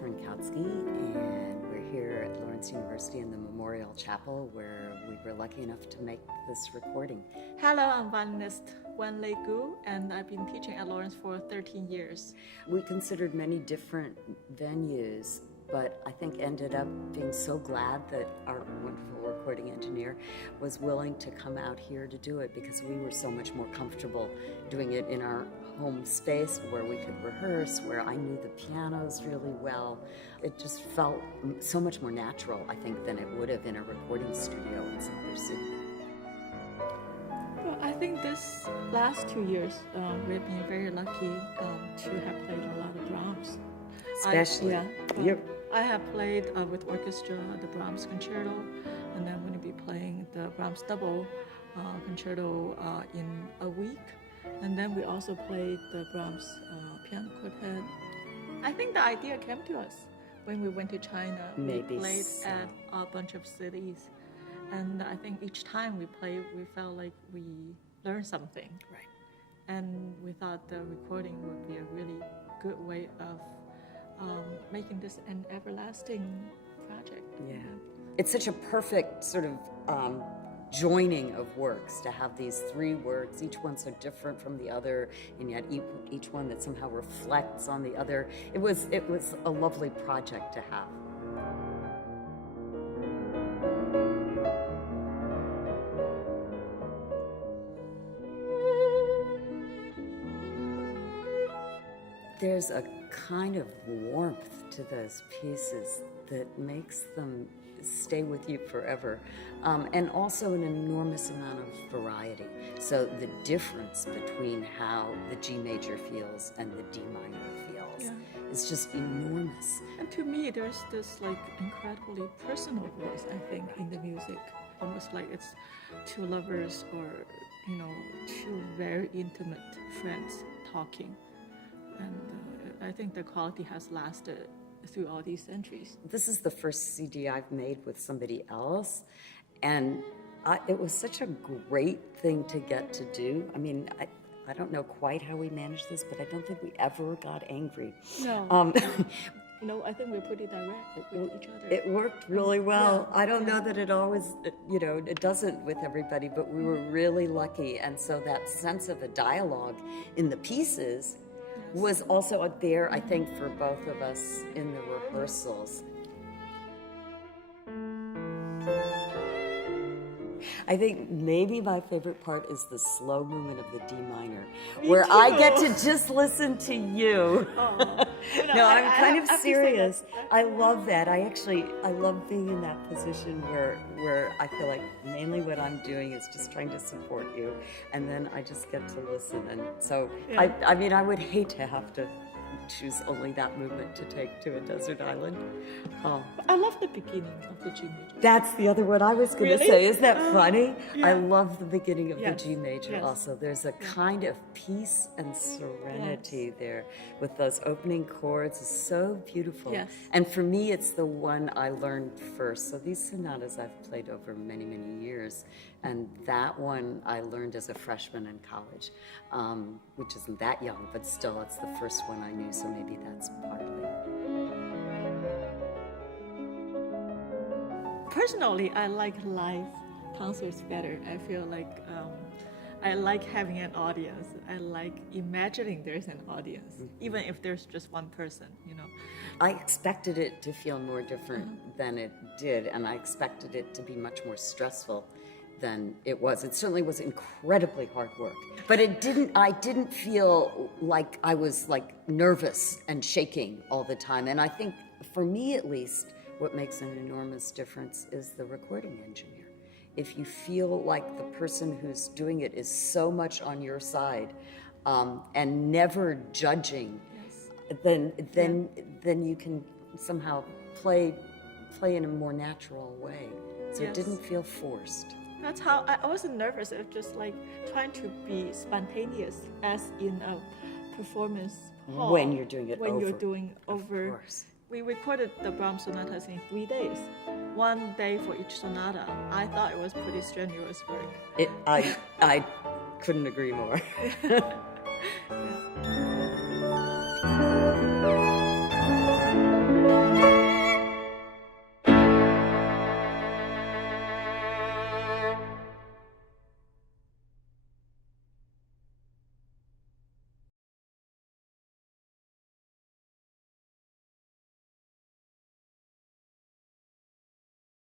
Catherine Kautsky, and we're here at Lawrence University in the Memorial Chapel where we were lucky enough to make this recording. Hello, I'm violinist Wen-Lei Gu, and I've been teaching at Lawrence for 13 years. We considered many different venues, but I think ended up being so glad that our wonderful recording engineer was willing to come out here to do it, because we were so much more comfortable doing it in our home space where we could rehearse, where I knew the pianos really well. It just felt so much more natural, I think, than it would have in a recording studio in some other city. Well, I think this last 2 years, we've been very lucky to have played a lot of Brahms. Especially. I have played with orchestra the Brahms concerto, and then I'm going to be playing the Brahms double concerto in a week. And then we also played the Brahms piano quartet. I think the idea came to us when we went to China. Maybe we played so. at a bunch of cities. And I think each time we played, we felt like we learned something. Right. And we thought the recording would be a really good way of making this an everlasting project. Yeah. It's such a perfect sort of joining of works to have these three works, each one so different from the other, and yet each one that somehow reflects on the other. It was a lovely project to have. There's a kind of warmth to those pieces that makes them stay with you forever, and also an enormous amount of variety. So the difference between how the G major feels and the D minor feels is just enormous. And to me, there's this like incredibly personal voice, I think, in the music. Almost like it's two lovers or, two very intimate friends talking. And I think the quality has lasted through all these centuries. This is the first CD I've made with somebody else, and it was such a great thing to get to do. I mean, I don't know quite how we managed this, but I don't think we ever got angry. No. I think we're pretty direct with each other. It worked really well. Yeah. I don't know that it always, it doesn't with everybody, but we were really lucky. And so that sense of a dialogue in the pieces was also there, I think, for both of us in the rehearsals. I think maybe my favorite part is the slow movement of the D minor, where I get to just listen to you. Oh. No, I'm kind of serious. I love that. I love being in that position where I feel like mainly what I'm doing is just trying to support you, and then I just get to listen. And so, I mean, I would hate to have to choose only that movement to take to a desert island. I love the beginning of the G major. That's the other one I was going to say. Isn't that funny? Yeah. I love the beginning of the Yes. G major also. There's a kind of peace and serenity there with those opening chords. It's so beautiful. Yes. And for me, it's the one I learned first. So these sonatas I've played over many, many years. And that one I learned as a freshman in college, which isn't that young, but still it's the first one I knew, so maybe that's part of it. Personally, I like live concerts better. I feel like I like having an audience. I like imagining there's an audience, even if there's just one person, I expected it to feel more different than it did, and I expected it to be much more stressful than it was. It certainly was incredibly hard work, but I didn't feel like I was like nervous and shaking all the time. And I think for me at least, what makes an enormous difference is the recording engineer. If you feel like the person who's doing it is so much on your side and never judging, then you can somehow play in a more natural way. So it didn't feel forced. That's how I wasn't nervous. It was just like trying to be spontaneous, as in a performance hall. When you're doing it over. When you're doing over. Of course. We recorded the Brahms sonatas in 3 days, 1 day for each sonata. I thought it was pretty strenuous work. I couldn't agree more. Yeah.